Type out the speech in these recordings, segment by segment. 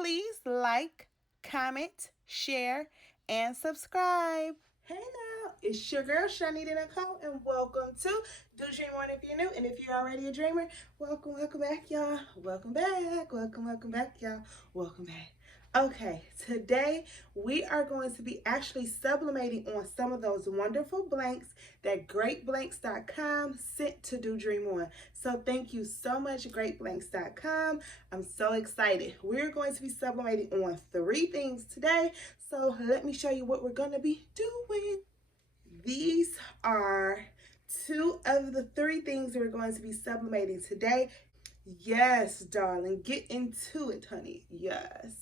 please like, comment, share, and subscribe. Hey now, it's your girl ChonitaNicole, and welcome to Do Dream On if you're new, and if you're already a dreamer, welcome back, y'all. Welcome back, welcome back, y'all. Welcome back. Okay, today we are going to be actually sublimating on some of those wonderful blanks that greatblanks.com sent to Do Dream On. So thank you so much, greatblanks.com. I'm so excited. We're going to be sublimating on 3 things today. So let me show you what we're going to be doing. These are 2 of the 3 things we're going to be sublimating today. Yes, darling, get into it, honey. Yes.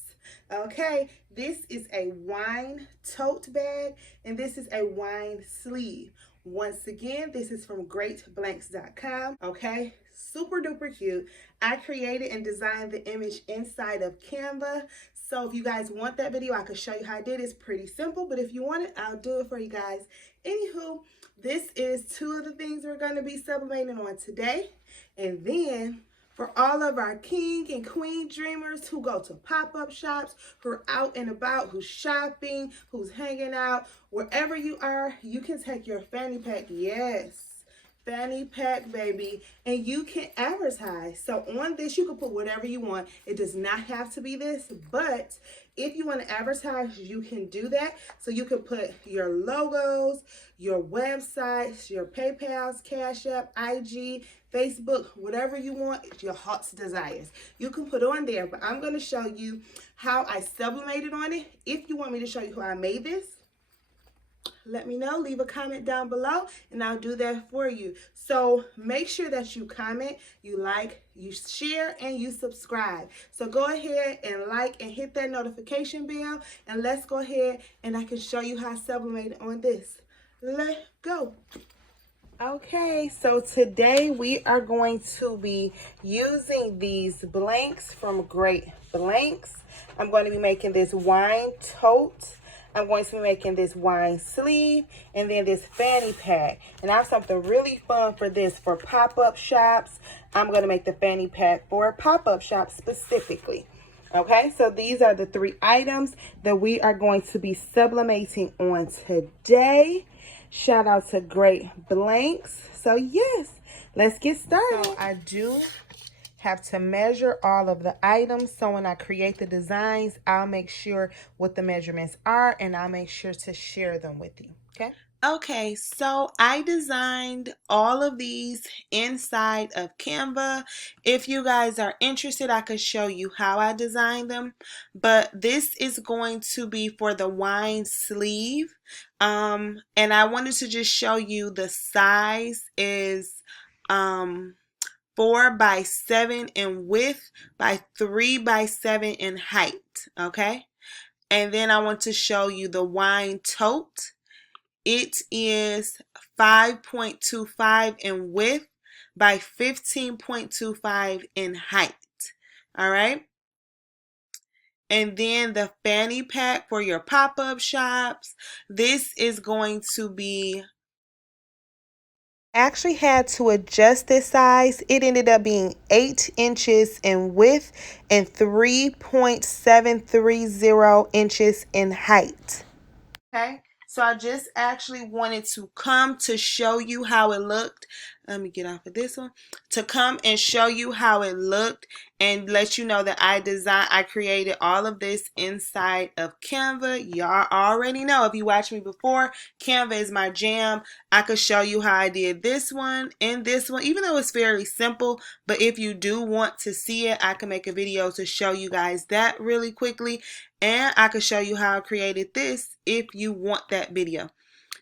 Okay, this is a wine tote bag, and this is a wine sleeve. Once again, this is from greatblanks.com. Okay, super duper cute. I created and designed the image inside of Canva. So if you guys want that video, I can show you how I did it. It's pretty simple, but if you want it, I'll do it for you guys. Anywho, this is 2 of the things we're going to be sublimating on today. And then for all of our king and queen dreamers who go to pop-up shops, who are out and about, who's shopping, who's hanging out, wherever you are, you can take your fanny pack. Yes, fanny pack, baby, and you can advertise. So on this, you can put whatever you want. It does not have to be this, but if you want to advertise, you can do that. So you can put your logos, your websites, your PayPal's, Cash App, IG, Facebook, whatever you want, your heart's desires. You can put on there, but I'm going to show you how I sublimated on it. If you want me to show you how I made this, let me know. Leave a comment down below and I'll do that for you. So make sure that you comment, you like, you share, and you subscribe. So go ahead and like and hit that notification bell, and let's go ahead and I can show you how I sublimated on this. Let's go. Okay, so today we are going to be using these blanks from Great Blanks. I'm going to be making this wine tote. I'm going to be making this wine sleeve, and then this fanny pack. And I have something really fun for this for pop-up shops. I'm going to make the fanny pack for pop-up shops specifically. Okay, so these are the 3 items that we are going to be sublimating on today. Shout out to Great Blanks. So yes, let's get started. So I do have to measure all of the items. So when I create the designs, I'll make sure what the measurements are, and I'll make sure to share them with you. Okay. Okay, so I designed all of these inside of Canva. If you guys are interested, I could show you how I designed them. But this is going to be for the wine sleeve. And I wanted to just show you the size is 4 by 7 in width by 3 by 7 in height. Okay. And then I want to show you the wine tote. It is 5.25 in width by 15.25 in height. All right. And then the fanny pack for your pop-up shops. This is going to be, actually had to adjust this size. It ended up being 8 inches in width and 3.730 inches in height. Okay. So I just actually wanted to come to show you how it looked. Let me get off of this one. To come and show you how it looked and let you know that I created all of this inside of Canva. Y'all already know, if you watched me before, Canva is my jam. I could show you how I did this one and this one, even though it's fairly simple. But if you do want to see it, I can make a video to show you guys that really quickly. And I could show you how I created this if you want that video.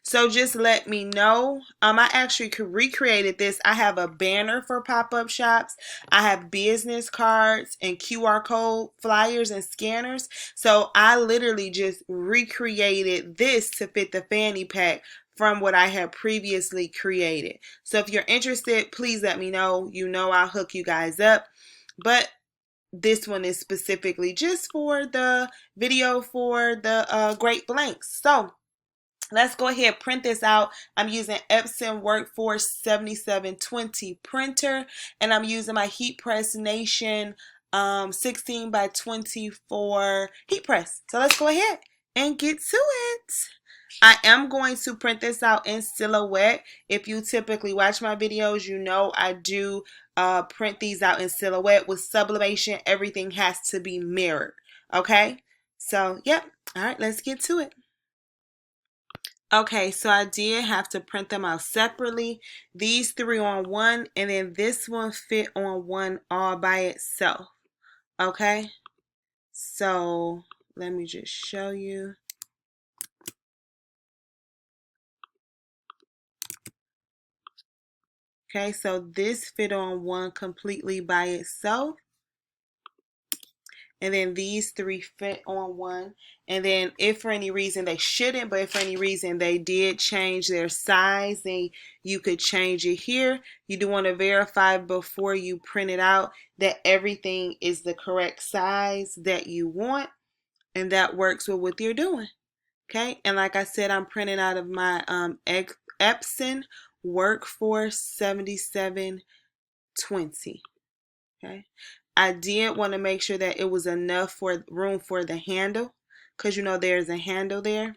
So just let me know. I actually recreated this. I have a banner for pop-up shops. I have business cards and QR code flyers and scanners. So I literally just recreated this to fit the fanny pack from what I had previously created. So if you're interested, please let me know. You know I'll hook you guys up. But this one is specifically just for the video for the Great Blanks. So let's go ahead and print this out. I'm using Epson Workforce 7720 printer, and I'm using my Heat Press Nation 16 by 24 heat press. So let's go ahead and get to it. I am going to print this out in silhouette. If you typically watch my videos, you know I do print these out in silhouette. With sublimation, everything has to be mirrored. Okay? So, yep. All right, let's get to it. Okay, so I did have to print them out separately. These three on one, and then this one fit on one all by itself. Okay? So, let me just show you. Okay, so this fit on one completely by itself. And then these three fit on one. And then if for any reason they shouldn't, but if for any reason they did change their size, then you could change it here. You do want to verify before you print it out that everything is the correct size that you want. And that works with what you're doing. Okay, and like I said, I'm printing out of my Epson Workforce 7720. Okay, I did want to make sure that it was enough for room for the handle, because you know there's a handle there.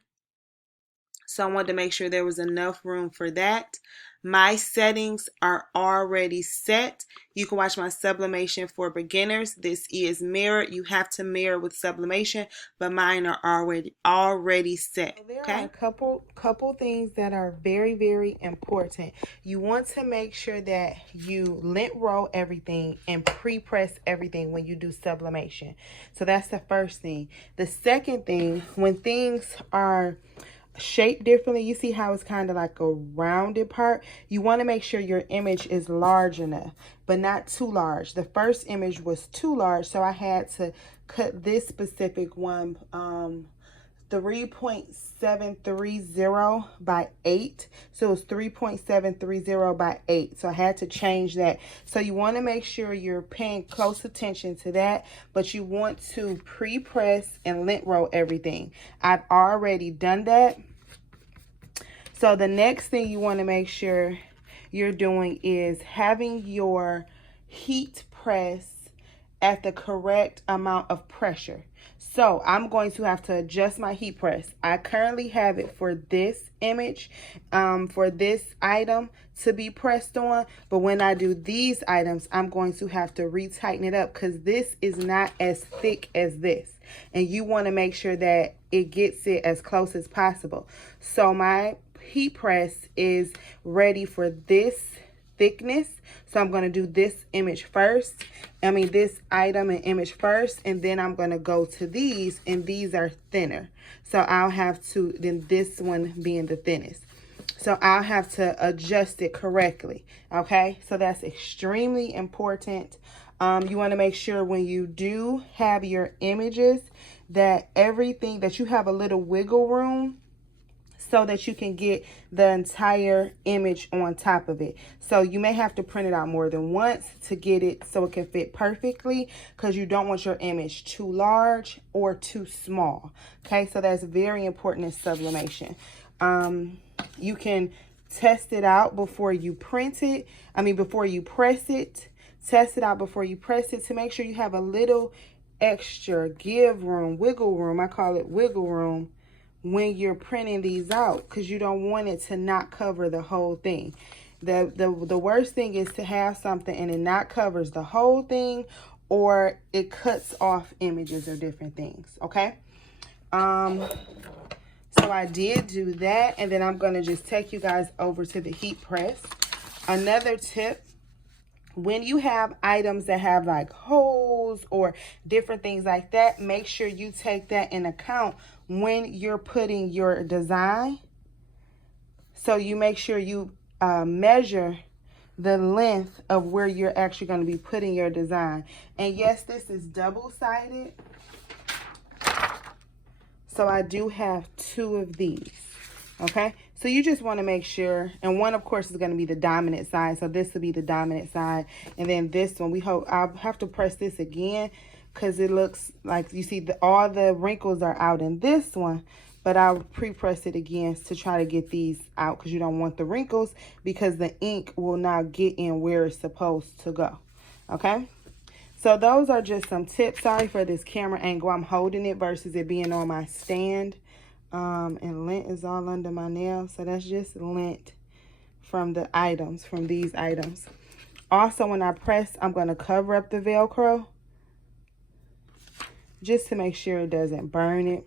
So I wanted to make sure there was enough room for that. My settings are already set. You can watch my sublimation for beginners. This is mirrored. You have to mirror with sublimation, but mine are already set. There are a couple things that are very, very important. You want to make sure that you lint roll everything and pre-press everything when you do sublimation. So that's the first thing. The second thing, when things are shaped differently, you see how it's kind of like a rounded part. You want to make sure your image is large enough, but not too large. The first image was too large, so I had to cut this specific one 3.730 by 8. So it's 3.730 by 8. So I had to change that. So you want to make sure you're paying close attention to that, but you want to pre-press and lint roll everything. I've already done that. So the next thing you want to make sure you're doing is having your heat press at the correct amount of pressure. So I'm going to have to adjust my heat press. I currently have it for this image, for this item to be pressed on. But when I do these items, I'm going to have to retighten it up because this is not as thick as this. And you want to make sure that it gets it as close as possible. So my heat press is ready for this thickness. So I'm going to do this image first. This item and image first, and then I'm going to go to these, and these are thinner. So I'll have to, then this one being the thinnest. So I'll have to adjust it correctly. Okay, so that's extremely important. You want to make sure when you do have your images that everything, that you have a little wiggle room so that you can get the entire image on top of it. So you may have to print it out more than once to get it so it can fit perfectly, because you don't want your image too large or too small. Okay, so that's very important in sublimation. You can test it out before you print it. Before you press it. Test it out before you press it to make sure you have a little extra give room, wiggle room. I call it wiggle room when you're printing these out, because you don't want it to not cover the whole thing. The worst thing is to have something and it not covers the whole thing, or it cuts off images or different things. Okay, so I did do that, and then I'm going to just take you guys over to the heat press. Another tip: when you have items that have like holes or different things like that, make sure you take that in account when you're putting your design. So you make sure you measure the length of where you're actually going to be putting your design. And yes, this is double-sided. So I do have 2 of these. Okay, so you just want to make sure, and one of course is going to be the dominant side, so this will be the dominant side, and then this one, I'll have to press this again because it looks like, you see, all the wrinkles are out in this one, but I'll pre-press it again to try to get these out, because you don't want the wrinkles, because the ink will not get in where it's supposed to go. Okay, So those are just some tips. Sorry for this camera angle. I'm holding it versus it being on my stand. And lint is all under my nail. So that's just lint from the items, from these items. Also, when I press, I'm going to cover up the Velcro just to make sure it doesn't burn it.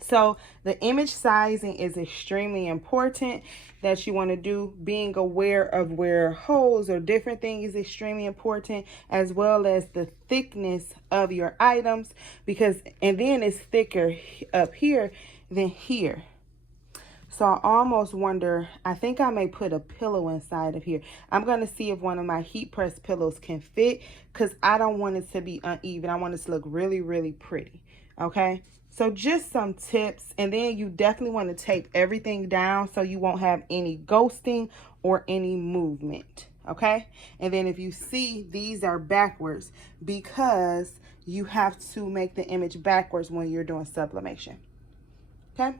So the image sizing is extremely important that you want to do. Being aware of where holes or different things is extremely important, as well as the thickness of your items, because and then it's thicker up here than here. So I almost wonder, I think I may put a pillow inside of here. I'm going to see if one of my heat press pillows can fit, because I don't want it to be uneven. I want it to look really, really pretty. Okay. So just some tips. And then you definitely want to tape everything down so you won't have any ghosting or any movement. Okay. And then if you see, these are backwards because you have to make the image backwards when you're doing sublimation. Okay.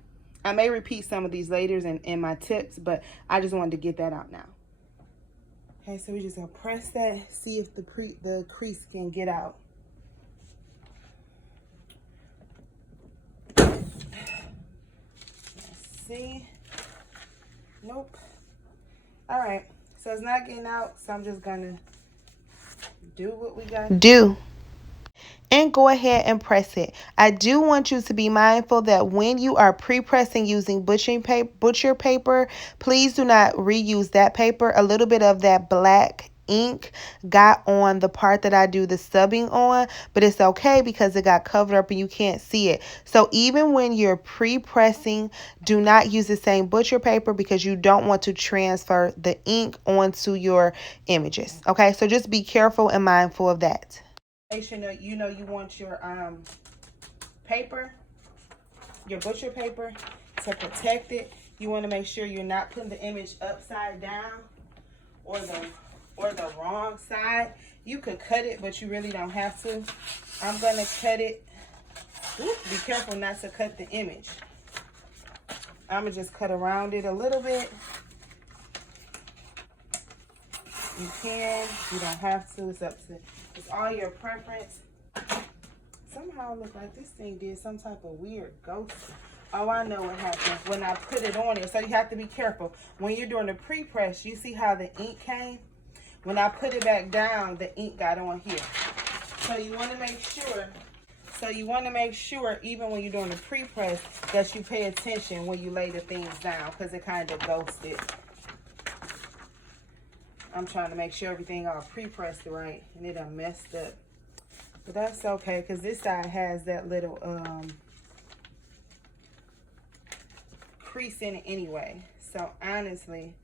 I may repeat some of these later in my tips, but I just wanted to get that out now. Okay, so we're just gonna press that, see if the crease can get out. Let's see. Nope. All right, so it's not getting out, so I'm just gonna do what we gotta do and go ahead and press it. I do want you to be mindful that when you are pre-pressing using butcher paper, please do not reuse that paper. A little bit of that black ink got on the part that I do the subbing on, but it's okay because it got covered up and you can't see it. So even when you're pre-pressing, do not use the same butcher paper because you don't want to transfer the ink onto your images. Okay, so just be careful and mindful of that. Make sure that you want your paper, your butcher paper, to protect it. You want to make sure you're not putting the image upside down or the wrong side. You could cut it, but you really don't have to. I'm gonna cut it. Ooh, be careful not to cut the image. I'm gonna just cut around it a little bit. You can, you don't have to. It's up to, it's all your preference. Somehow it looked like this thing did some type of weird ghost. Oh, I know what happened when I put it on it. So you have to be careful. When you're doing the pre-press, you see how the ink came? When I put it back down, the ink got on here. So you want to make sure, even when you're doing the pre-press, that you pay attention when you lay the things down, because it kind of ghosted. I'm trying to make sure everything all pre-pressed right, and it done messed up. But that's okay, because this side has that little crease in it anyway. So honestly,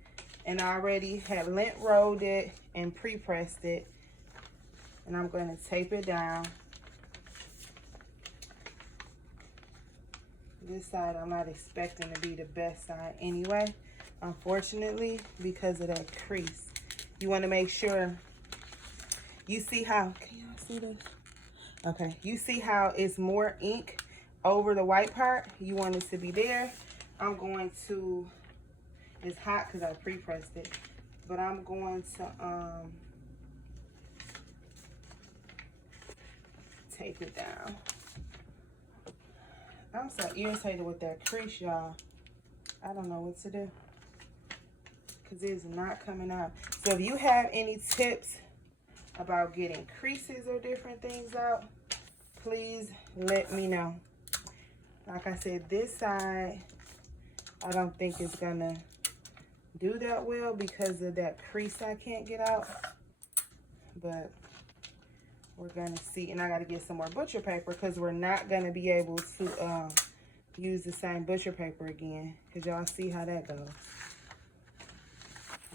and I already had lint rolled it and pre-pressed it. And I'm going to tape it down. This side I'm not expecting to be the best side anyway, unfortunately, because of that crease. You want to make sure you see how, can y'all see this? Okay, you see how it's more ink over the white part? You want it to be there. I'm going to, it's hot because I pre-pressed it, but I'm going to tape it down. I'm so irritated with that crease, y'all. I don't know what to do because it's not coming out. So if you have any tips about getting creases or different things out, please let me know. Like I said, this side, I don't think it's gonna do that well because of that crease I can't get out. But we're gonna see, and I gotta get some more butcher paper because we're not gonna be able to use the same butcher paper again, because y'all see how that goes.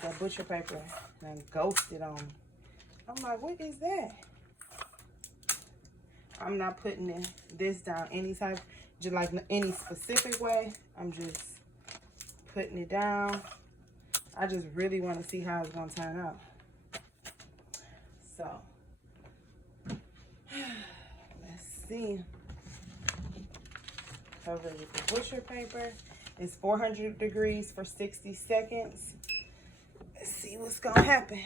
That butcher paper done ghosted on me. I'm like, what is that? I'm not putting this down any type, just like any specific way. I'm just putting it down. I just really want to see how it's gonna turn out. So let's see. Cover it with the butcher paper. It's 400 degrees for 60 seconds. Let's see what's gonna happen.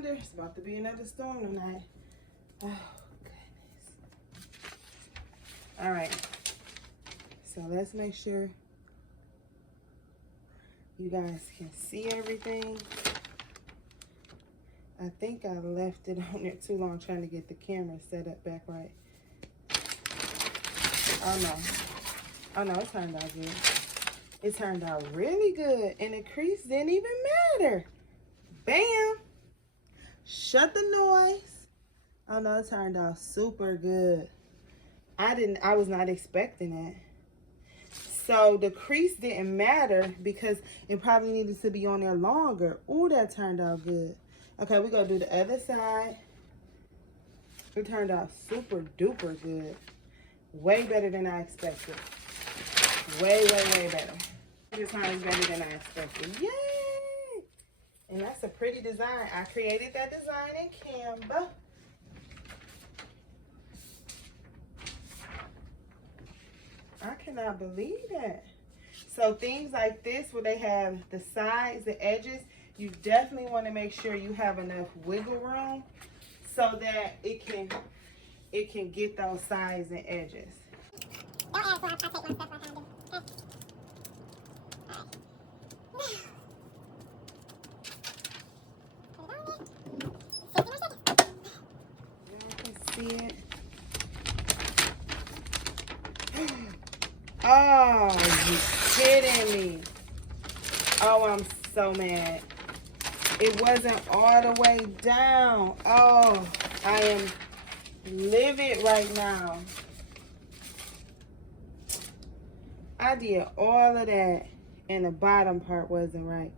thunder. It's about to be another storm tonight. Oh, goodness. All right. So let's make sure you guys can see everything. I think I left it on there too long trying to get the camera set up back right. Oh no. Oh no, it turned out good. It turned out really good. And the crease didn't even matter. Bam. Shut the noise. Oh no, it turned out super good. I was not expecting that. So the crease didn't matter because it probably needed to be on there longer. Ooh, that turned out good. Okay, we're gonna do the other side. It turned out super duper good. Way better than I expected. Way, way, way better. This time is better than I expected. Yay! And that's a pretty design. I created that design in Canva. I cannot believe that. So things like this where they have the sides, the edges, you definitely want to make sure you have enough wiggle room so that it can get those sides and edges. Y'all can see it. Oh, you kidding me? Oh, I'm so mad. It wasn't all the way down. Oh, I am livid right now. I did all of that and the bottom part wasn't right.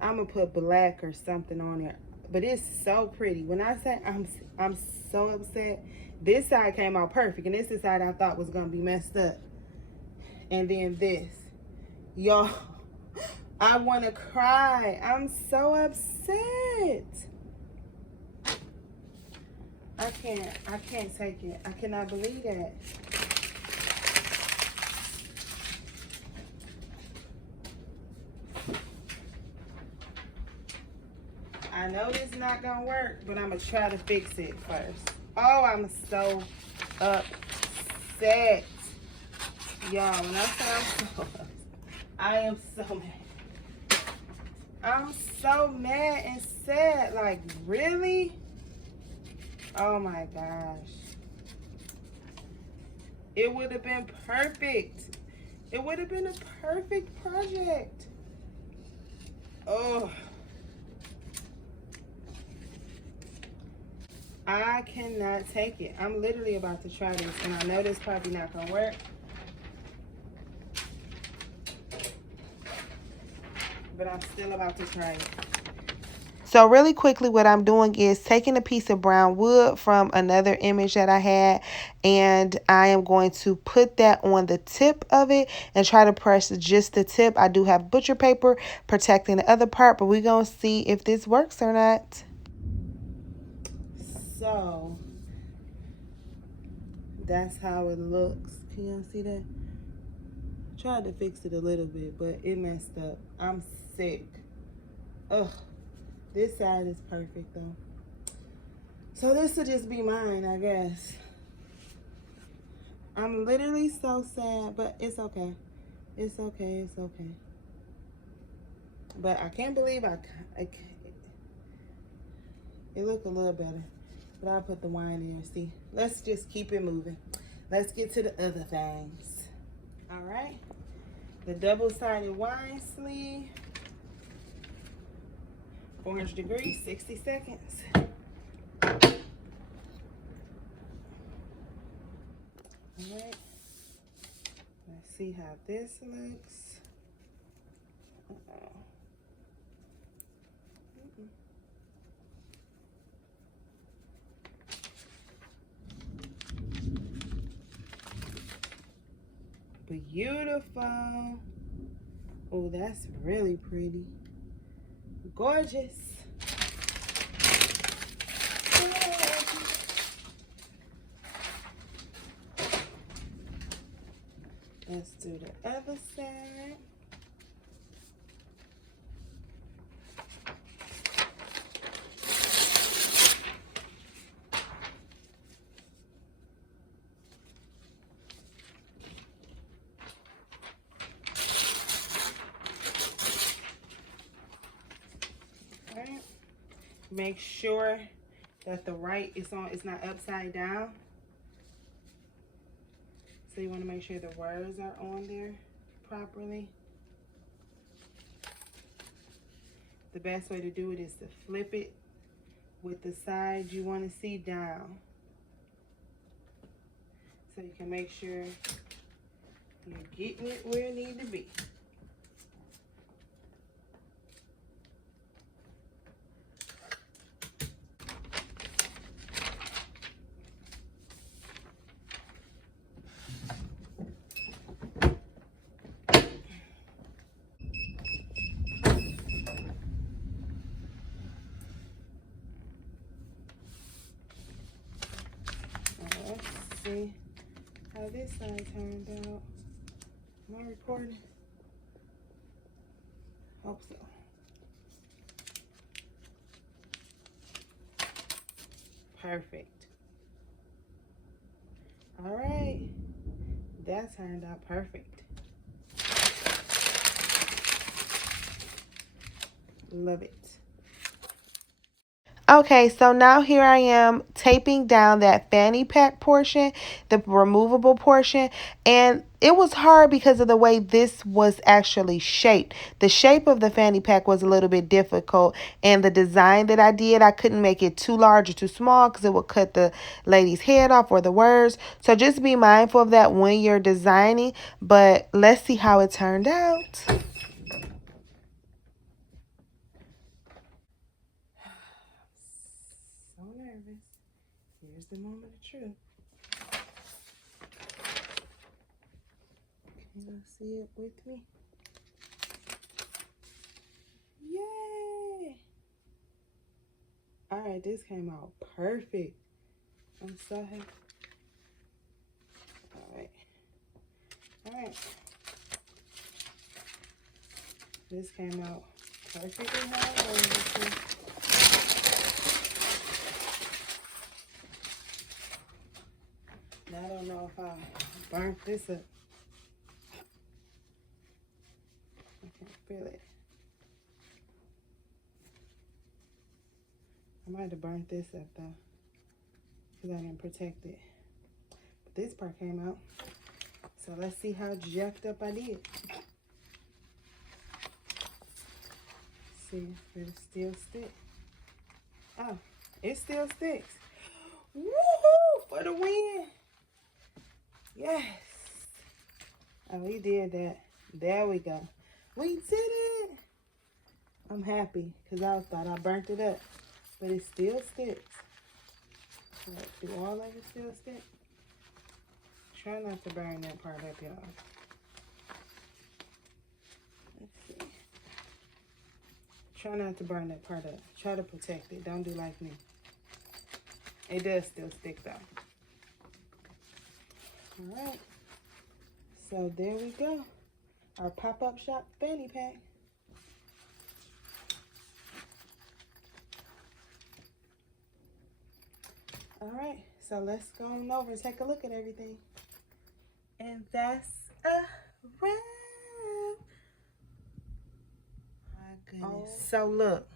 I'm gonna put black or something on there. But it's so pretty. When I say I'm so upset, this side came out perfect and this is the side I thought was gonna be messed up. And then this. Y'all, I wanna cry. I'm so upset. I can't take it. I cannot believe that. I know this is not gonna work, but I'm gonna try to fix it first. Oh, I'm so upset. Y'all, when I say I'm so upset, I am so mad. I'm so mad and sad. Like, really? Oh my gosh. It would have been perfect. It would have been a perfect project. Oh. I cannot take it. I'm literally about to try this, and I know this probably not gonna work. But I'm still about to try it. So really quickly, what I'm doing is taking a piece of brown wood from another image that I had, and I am going to put that on the tip of it and try to press just the tip. I do have butcher paper protecting the other part, but we're going to see if this works or not. So that's how it looks. Can y'all see that? Tried to fix it a little bit, but it messed up. I'm sick. Ugh. This side is perfect though. So this will just be mine, I guess. I'm literally so sad, but it's okay. It's okay, it's okay. But I can't believe it looked a little better. But I'll put the wine in and see. Let's just keep it moving. Let's get to the other things. All right. The double-sided wine sleeve. Orange degree, 60 seconds. All right. Let's see how this looks. Uh-oh. Beautiful. Oh, that's really pretty. Gorgeous. Let's do the other side. Make sure that the right is on, it's not upside down. So you want to make sure the words are on there properly. The best way to do it is to flip it with the side you want to see down. So you can make sure you're getting it where it needs to be. Let's see how this side turned out. Am I recording? Hope so. Perfect. All right. That turned out perfect. Love it. Okay, so now here I am taping down that fanny pack portion, the removable portion, and it was hard because of the way this was actually shaped. The shape of the fanny pack was a little bit difficult, and the design that I did, I couldn't make it too large or too small because it would cut the lady's head off or the words. So just be mindful of that when you're designing, but let's see how it turned out. So nervous. Here's the moment of truth. Can you see it with me? Yay! All right, this came out perfect. I'm so happy. All right. All right. This came out perfectly how I wanted it to. Now I don't know if I burnt this up. I can't feel it. I might have burnt this up though, because I didn't protect it. But this part came out. So let's see how jacked up I did. See if it still sticks. Oh, it still sticks. Woohoo! For the win. Yes. Oh, we did that. There we go. We did it. I'm happy because I thought I burnt it up. But it still sticks. Do all of it still stick? Try not to burn that part up, y'all. Let's see. Try not to burn that part up. Try to protect it. Don't do like me. It does still stick though. Alright. So there we go. Our pop-up shop fanny pack. Alright, so let's go on over and take a look at everything. And that's a wrap. My goodness. Oh. So look.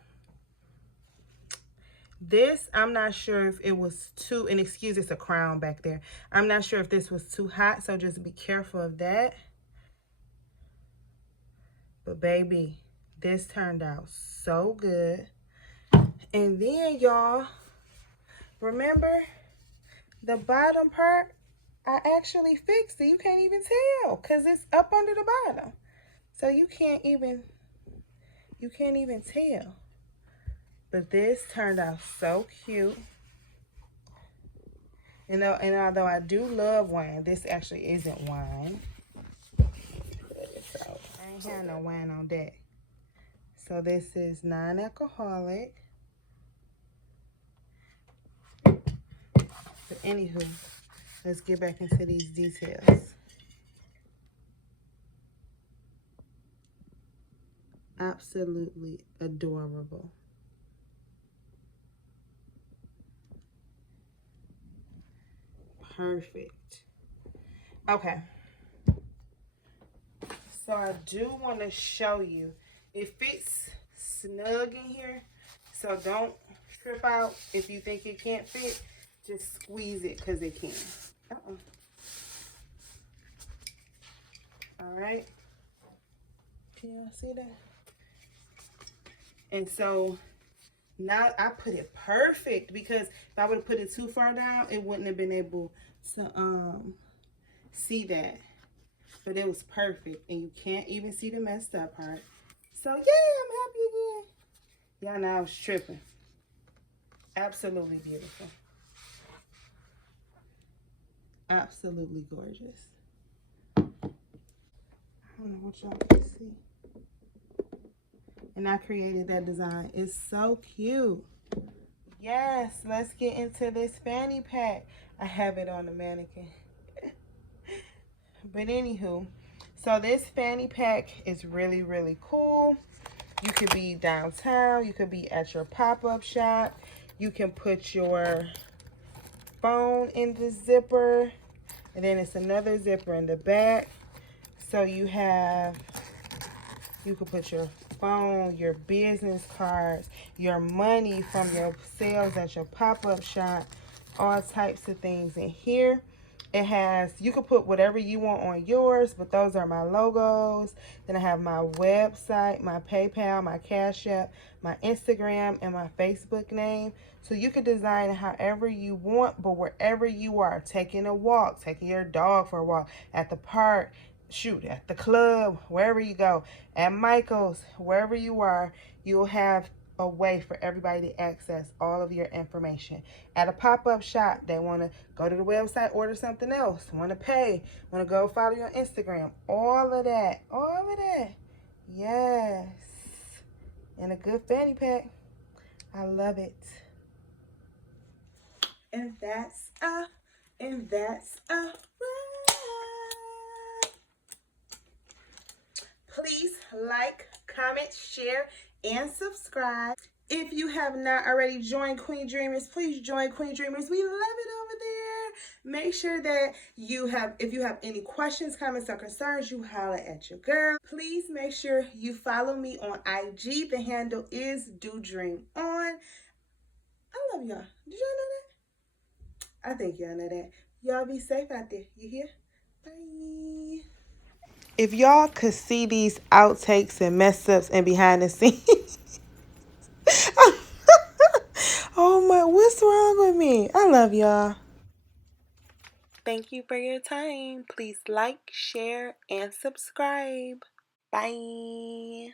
This, I'm not sure if it was too, and excuse, it's a crown back there. I'm not sure if this was too hot, so just be careful of that. But baby, this turned out so good. And then y'all, remember the bottom part, I actually fixed it. You can't even tell because it's up under the bottom. So you can't even tell. But this turned out so cute. And although I do love wine, this actually isn't wine. So I ain't had no wine on deck. So this is non-alcoholic. But anywho, let's get back into these details. Absolutely adorable. Perfect. Okay. So I do want to show you. It fits snug in here. So don't trip out if you think it can't fit. Just squeeze it because it can. All right. Can y'all see that? And so now I put it perfect, because if I would have put it too far down, it wouldn't have been able to see that. But it was perfect, and you can't even see the messed up part. So yeah, I'm happy again. Y'all know I was tripping. Absolutely beautiful. Absolutely gorgeous. I don't know what y'all can see. And I created that design. It's so cute. Yes, let's get into this fanny pack. I have it on the mannequin. But anywho, so this fanny pack is really, really cool. You could be downtown. You could be at your pop-up shop. You can put your phone in the zipper. And then it's another zipper in the back. So you can put your phone, your business cards, your money from your sales at your pop-up shop, all types of things in here. It has, you can put whatever you want on yours, but those are my logos. Then I have my website, my PayPal, my Cash App, my Instagram, and my Facebook name. So you can design it however you want, but wherever you are, taking a walk, taking your dog for a walk, at the park, shoot, at the club, wherever you go, at Michael's, wherever you are, you'll have a way for everybody to access all of your information. At a pop-up shop, they want to go to the website, order something else, want to pay, want to go follow you on Instagram, all of that, yes, and a good fanny pack. I love it. And that's a wrap. Please like, comment, share, and subscribe. If you have not already joined Queen Dreamers, please join Queen Dreamers. We love it over there. Make sure that if you have any questions, comments, or concerns, you holler at your girl. Please make sure you follow me on IG. The handle is Do Dream On. I love y'all. Did y'all know that? I think y'all know that. Y'all be safe out there. You hear? Bye. If y'all could see these outtakes and mess ups and behind the scenes. Oh my, what's wrong with me? I love y'all. Thank you for your time. Please like, share, and subscribe. Bye.